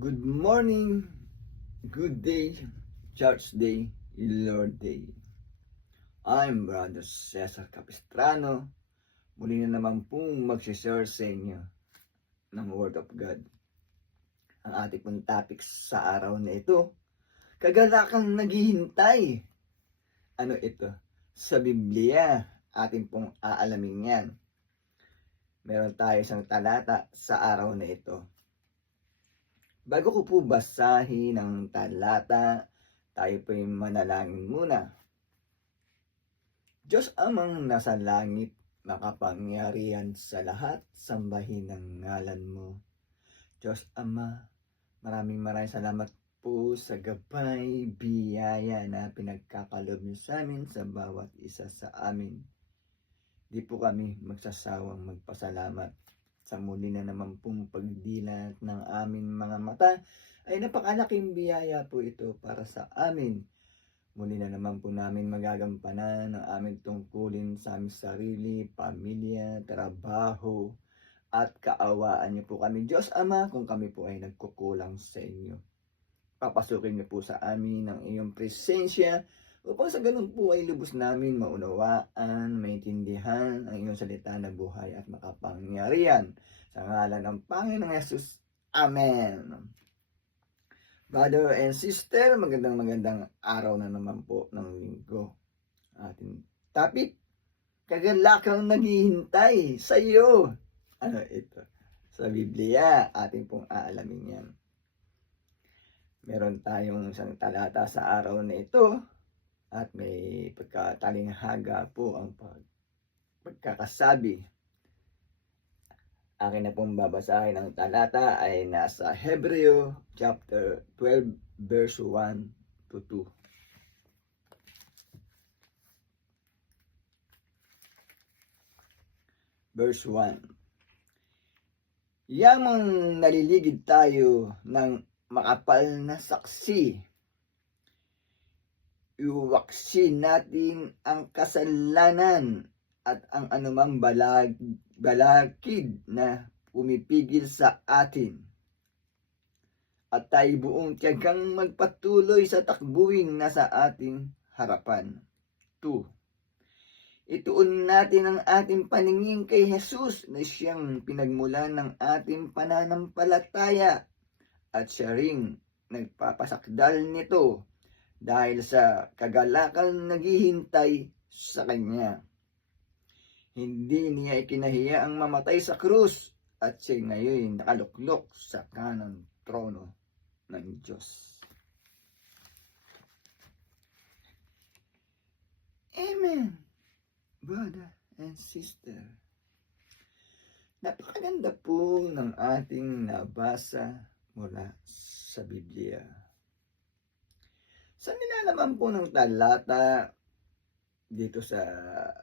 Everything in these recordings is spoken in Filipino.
Good morning, good day, church day, Lord day. I'm Brother Cesar Capistrano. Muli na naman pong magsishare sa inyo ng Word of God. Ang ating pong topic sa araw na ito, kagalakang naghihintay. Ano ito? Sa Biblia, ating pong aalamin yan. Meron tayo isang talata sa araw na ito. Bago ko po basahin ang talata, tayo po'y manalangin muna. Diyos amang nasa langit, makapangyarihan sa lahat, sambahin ang ngalan mo. Diyos Ama, maraming salamat po sa gabay, biyaya na pinagkakalob niyo sa amin sa bawat isa sa amin. Di po kami magsasawang magpasalamat. Sa muli na naman pong pagdilat ng aming mga mata, ay napakalaking biyaya po ito para sa amin. Muli na naman po namin magagampanan ang aming tungkulin sa aming sarili, pamilya, trabaho, at kaawaan niyo po kami, Diyos Ama, kung kami po ay nagkukulang sa inyo. Papasukin niyo po sa amin ang iyong presensya, upang sa ganun po ay lubos namin maunawaan, maintindihan ang iyong salita na buhay at makapangyarihan. Sa ngalan ng Panginoong Yesus. Amen. Brother and sister, magandang araw na naman po ng linggo. Ating topic, kagalakang naghihintay sa iyo. Ano ito? Sa Biblia, ating pong aalamin yan. Meron tayong isang talata sa araw na ito. At may pagkatalinghaga po ang pagkakasabi. Akin na pong babasahin ang talata ay nasa Hebreo chapter 12 verse 1 to 2. Verse 1. Yamang naliligid tayo ng makapal na saksi, iwaksin natin ang kasalanan at ang anumang balakid na pumipigil sa atin. At tayo buong tiyagang magpatuloy sa takbuhin na sa ating harapan. 2. Ituon natin ang ating paningin kay Jesus na siyang pinagmulan ng ating pananampalataya at siya ring nagpapasakdal nito dahil sa kagalakang naghihintay sa Kanya. Hindi niya ikinahiya ang mamatay sa krus at siya ngayon nakaluklok sa kanang trono ng Diyos. Amen, brother and sister. Napakaganda po ng ating nabasa mula sa Biblia. Sa nilalaman po ng talata dito sa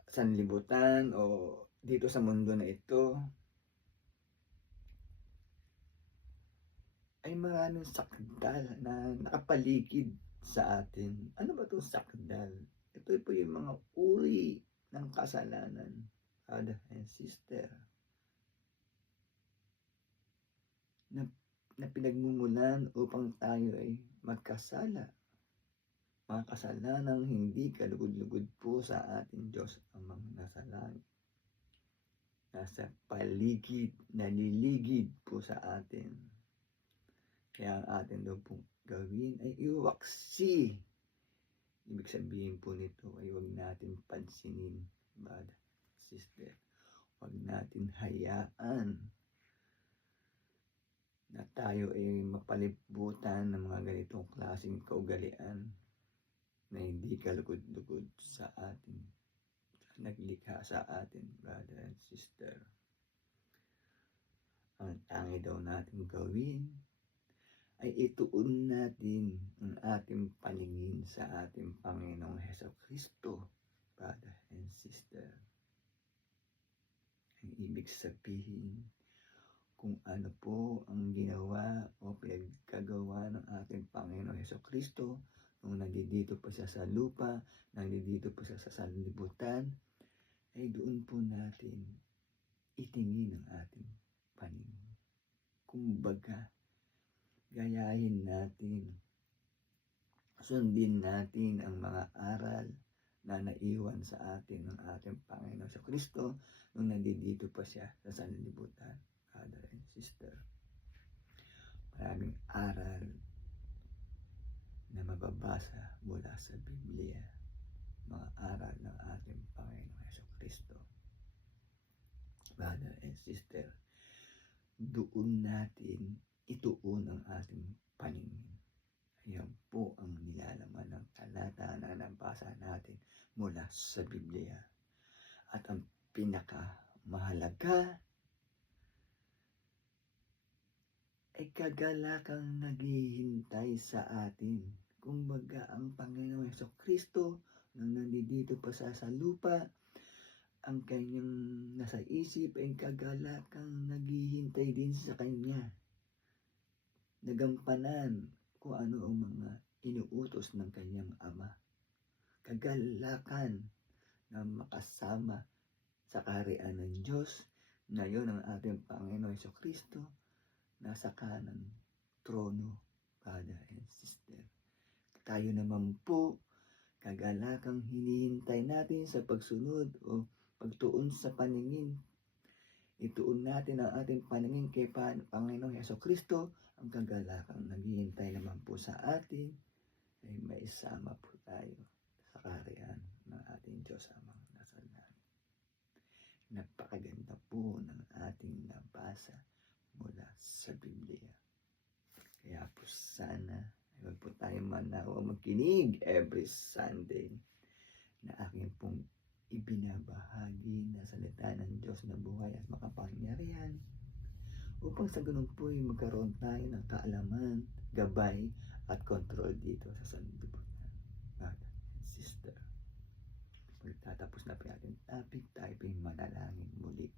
sanlibutan o dito sa mundo na ito, ay maraming sakdal na nakapaligid sa atin. Ano ba itong sakdal? Ito po yung mga uri ng kasalanan, brother and sister, na pinagmumulan upang tayo ay magkasala. Mga kasalanang hindi kalugod-lugod po sa ating Diyos amang nasa langit. Nasa paligid, naliligid po sa atin. Kaya ang atin daw pong gawin ay iwaksi. Ibig sabihin po nito ay huwag natin pansinin, brother, sister. Huwag natin hayaan na tayo ay mapalibutan ng mga ganitong klaseng kaugalian na hindi kalugod-lugod sa atin, naglikha sa atin, brother and sister. Ang tangi daw natin gawin ay ituon natin ang ating paningin sa ating Panginoong Hesukristo, brother and sister. Ang ibig sabihin, kung ano po ang ginawa o pinagkagawa ng ating Panginoong Hesukristo nung nandito pa siya sa lupa, nandito pa siya sa sanlibutan, ay doon po natin itingin ang ating paningin. Kumbaga, gayahin natin, sundin natin ang mga aral na naiwan sa atin ng ating Panginoon sa Kristo nung nandito pa siya sa sanlibutan. Brother and sister, maraming aral na mababasa mula sa Biblia, mga aral ng ating Panginoon sa Kristo. Brother and sister, doon natin ituon ang ating paningin. Ayan po ang nilalaman ng talata na nabasa natin mula sa Biblia. At ang pinakamahalaga ay kagalakang naghihintay sa atin. Kumbaga ang Panginoong Jesucristo nang nandito pa sa lupa, ang kanyang nasa isip ay kagalakang naghihintay din sa kanya. Nagampanan kung ano ang mga inuutos ng kanyang ama. Kagalakan na makasama sa kaharian ng Diyos. Ngayon ang ating Panginoon Jesucristo nasa kanang trono, brother and sister. Tayo naman po, kagalakang hinihintay natin sa pagsunod o pagtuon sa paningin. Ituon natin ang ating paningin kay Panginoong Jesucristo. Ang kagalakang naghihintay naman po sa atin ay maisama po tayo sa kaharian ng ating Diyos Amang nasa langit. Napakaganda po ng ating nabasa mula sa Biblia. Kaya po sana huwag po tayo manawa magkinig every Sunday na aking pong ibinabahagi na salita ng Diyos na buhay at makapangyarihan, upang sa ganun po ay magkaroon tayo ng kaalaman, gabay at control dito sa sanlibutan. Brother and sister, magtatapos na po ating topic, tayo po yung manalangin muli.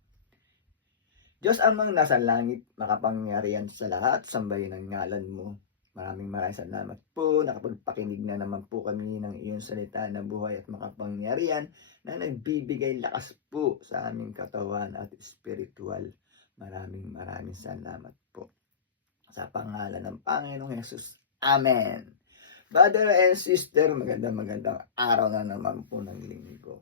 Diyos amang nasa langit, makapangyarihan sa lahat, sambahin ang ngalan mo. Maraming salamat po, nakapagpakinig na naman po kami ng iyong salita na buhay at makapangyarihan na nagbibigay lakas po sa aming katawan at espiritual. Maraming salamat po. Sa pangalan ng Panginoong Hesus. Amen. Brother and sister, magandang araw na naman po ng linggo.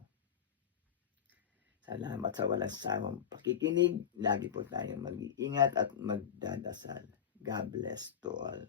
Salamat sa walang sawang pakikinig. Lagi po tayong mag-iingat at magdadasal. God bless to all.